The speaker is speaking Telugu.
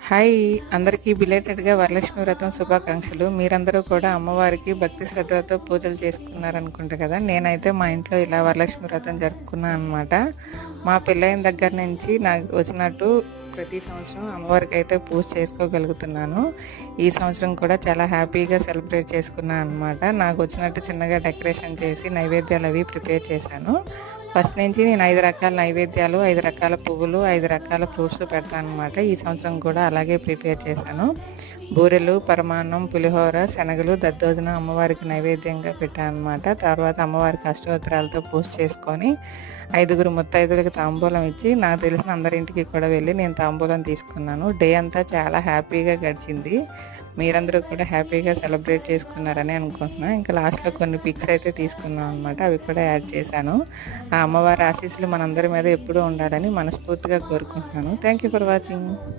హాయ్! అందరికీ బిలేటెడ్‌గా వరలక్ష్మి వ్రతం శుభాకాంక్షలు. మీరందరూ కూడా అమ్మవారికి భక్తి శ్రద్ధలతో పూజలు చేసుకున్నారనుకుంటా కదా! నేనైతే మా ఇంట్లో ఇలా వరలక్ష్మి వ్రతం జరుపుకున్నా అనమాట. మా పెళ్ళైన దగ్గర నుంచి నాకు వచ్చినట్టు ప్రతి సంవత్సరం అమ్మవారికైతే పూజ చేసుకోగలుగుతున్నాను. ఈ సంవత్సరం కూడా చాలా హ్యాపీగా సెలబ్రేట్ చేసుకున్నా అనమాట. నాకు వచ్చినట్టు చిన్నగా డెకరేషన్ చేసి నైవేద్యాలు అవి ప్రిపేర్ చేశాను. ఫస్ట్ నుంచి నేను 5 రకాల నైవేద్యాలు, 5 రకాల పువ్వులు, 5 రకాల ఫ్రూట్స్ పెడతానన్నమాట. ఈ సంవత్సరం కూడా అలాగే ప్రిపేర్ చేశాను. బూరెలు, పరమాన్నం, పులిహోర, శనగలు, దద్దోజనం అమ్మవారికి నైవేద్యంగా పెట్టానన్నమాట. తర్వాత అమ్మవారికి అష్టోత్తరాలతో పూజ చేసుకొని 5గురు ముత్తైదులకు తాంబూలం ఇచ్చి నాకు తెలిసిన అందరింటికి కూడా వెళ్ళి నేను తాంబూలం తీసుకున్నాను. డే అంతా చాలా హ్యాపీగా గడిచింది. మీరందరూ కూడా హ్యాపీగా సెలబ్రేట్ చేసుకున్నారని అనుకుంటున్నాను. ఇంకా లాస్ట్‌లో కొన్ని పిక్స్ అయితే తీసుకున్నాం అనమాట. అవి కూడా యాడ్ చేశాను. ఆ అమ్మవారి ఆశీస్సులు మనందరి మీద ఎప్పుడూ ఉండాలని మనస్ఫూర్తిగా కోరుకుంటున్నాను. Thank you for watching.